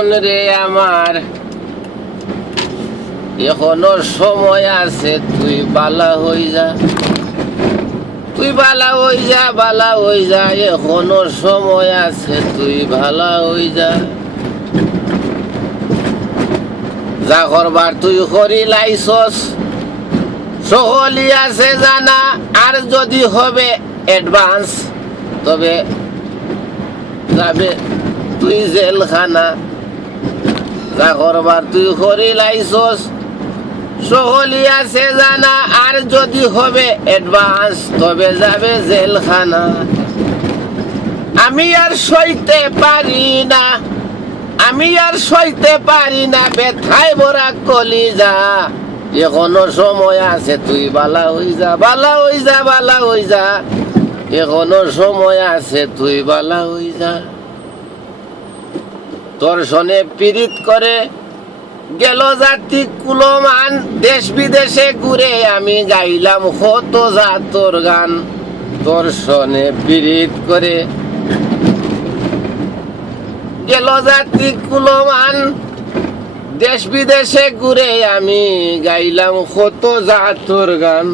শোন রে আমার, এখনো সময় আছে, তুই বালা হই যা, তুই বালা হই যা, বালা হই যা, এখনো সময় আছে, তুই ভালা হই যা। যা করবার তুই করি লাইছস, সকলই আছে জানা, আর যদি হবে অ্যাডভান্স তবে যাবে তুই জেলখানা। যা করবার তুই করি লাইছস, সকলই আছে জানা, আর যদি হবে অ্যাডভান্স তবে যাবে জেলখানা। আমি আর সইতে পারি না, আমি আর সইতে পারি না, ব্যথায় ভরা কলিজা। এখনো সময় আছে, তুই বালা হই যা, বালা হই যা, বালা হই যা, এখনো সময় আছে, তুই বালা হই যা। তোর সনে পীড়িত করে গেল জাতি কুলমান, দেশ বিদেশে ঘুরে আমি গাইলাম কত জাতর গান। তোর সনে পীড়িত করে গেল জাতি কুলমান, দেশ বিদেশে ঘুরে আমি গাইলাম কত জাতর গান।